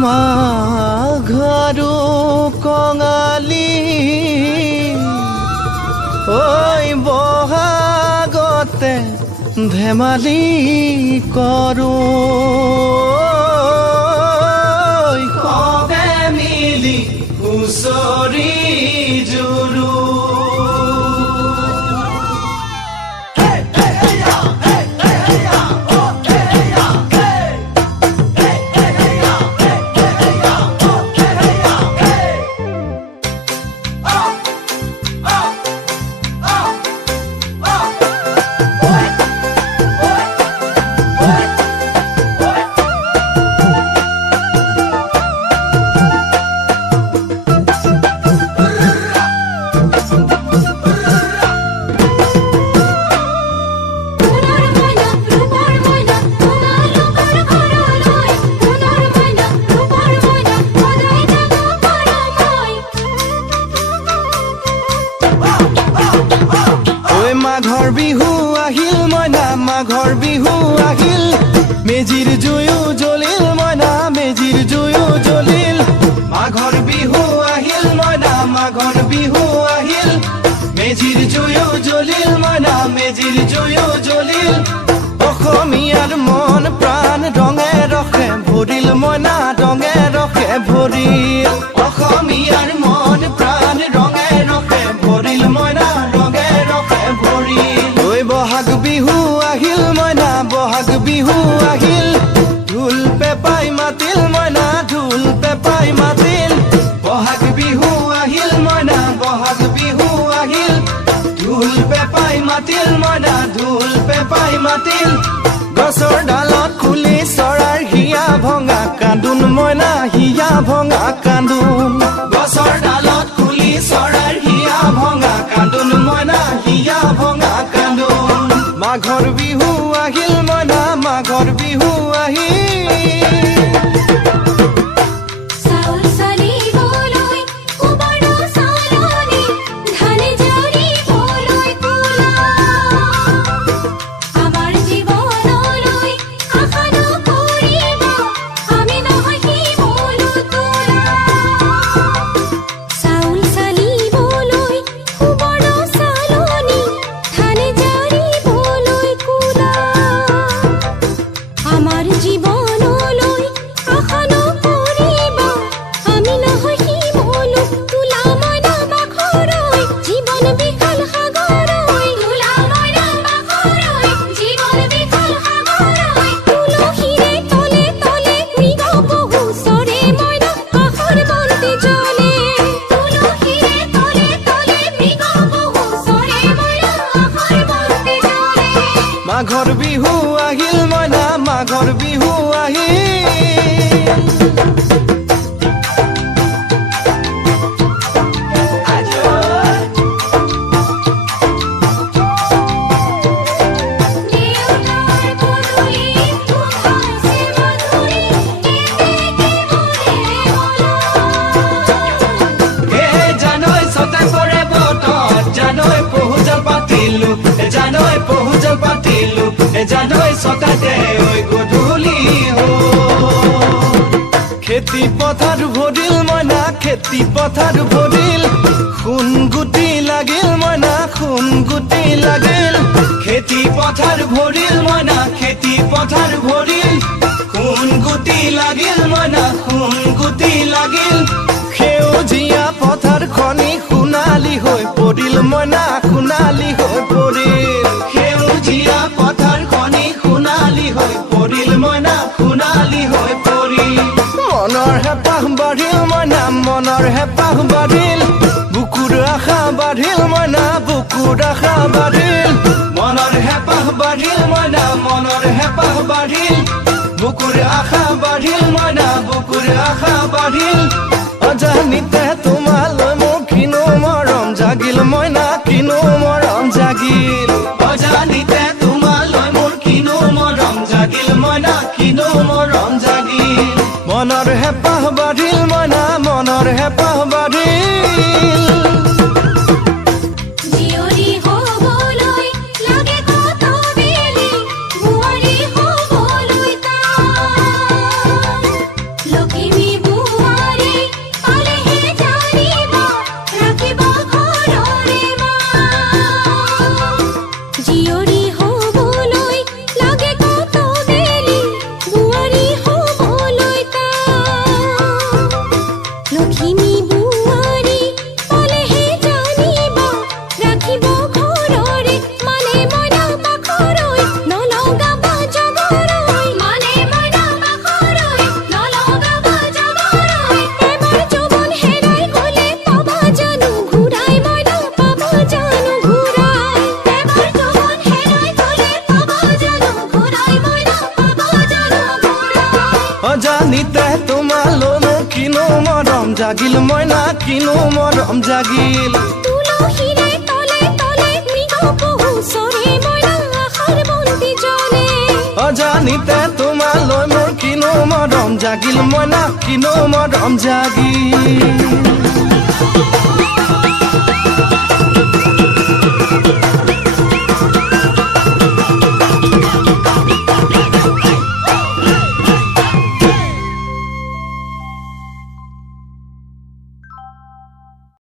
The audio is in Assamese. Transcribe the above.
মাঘৰো কঙালী ঐ বহাগতে ধেমালি কৰোঁ কবে মিলি হুঁচৰি জুৰু মাঘৰ বিহু আহিল মইনা মাঘৰ বিহু আহিল মেজিৰ জুয়ো জ্বলিল মইনা মেজিৰ জুয়ো জ্বলিল মাঘৰ বিহু আহিল মইনা মাঘৰ বিহু আহিল মেজিৰ জুয়ো জ্বলিল মইনা মেজিৰ জুয়ো জ্বলিল অসমীয়াৰ মন প্ৰাণ ৰঙে ৰসে ভৰিল মইনা ৰঙে ৰসে ভৰিল অসমীয়াৰ মন প্ৰাণ ৰঙে ৰসে ভৰিল মইনা ৰঙে ৰসে ভৰিল ঐ বহাগ বিহু আহিল মইনা বহাগ বিহু আহিল ঢোল পেপাই মাতিল মইনা ঢোল পেপাই মাতিল বহাগ বিহু আহিল মইনা বহাগ বিহু আহিল ঢোল পেপাই মাতিল মইনা ঢোল পেপাই মাতিল গছৰ ডালত খুলি চৰাৰ হিয়া ভঙা কান্দোন মইনা হিয়া ভঙা কান্দোন গছৰ ডালত খুলি চৰাৰ হিয়া ভঙা কান্দোন মইনা হিয়া ভঙা কান্দোন মাঘৰ বিহু আহিল মইনা মাঘৰ বিহু আহিল মাঘৰ বিহু আহিল মইনা মাঘৰ বিহু জানৈ ছটাতে ঐ গধূলি খেতি পথাৰ ভৰিল মইনা খেতি পথাৰ ভৰিল খুন গুটি লাগিল মইনা খুন গুটি লাগিল খেতি পথাৰ ভৰিল মইনা খেতি পথাৰ ভৰিল খুন গুটি লাগিল মইনা খুন গুটি লাগিল সেউজীয়া পথাৰ খনি সোণালী হৈ পৰিল মইনা সোণালী হৈ পৰিল সেউজীয়া পথাৰ খনি সোণালী হৈ পৰিল মইনা সোণালী হৈ পৰিল মনৰ হেঁপাহ বাঢ়িল মইনা মনৰ হেঁপাহ বাঢ়িল বুকুৰ আশা বাঢ়িল মইনা বুকুৰ আশা বাঢ়িল মনৰ হেঁপাহ বাঢ়িল মইনা মনৰ হেঁপাহ বাঢ়িল বুকুৰ আশা বাঢ়িল মইনা বুকুৰ আশা বাঢ়িল অজানিতে তোমালৈ মোৰ কিনো মৰম জাগিল মইনা কিনো মৰম জাগিল অজানিতে তোমালৈ মোৰ কিনো মৰম জাগিল মইনা কিনো মৰম জাগিল মনৰ হেঁপাহ বাঢ়িল মইনা মনৰ হেঁপাহ বাঢ়িল Give me অজানিতে তোমালৈ মোৰ কিনো মৰম জাগিল মইনা কিনো মৰম জাগিল তুলসীৰে তলে তলে মৃগ পহু চৰে মইনা আশাৰ বন্তি জ্বলে অজানিতে তোমালৈ মোৰ কিনো মৰম জাগিল মইনা কিনো মৰম জাগিল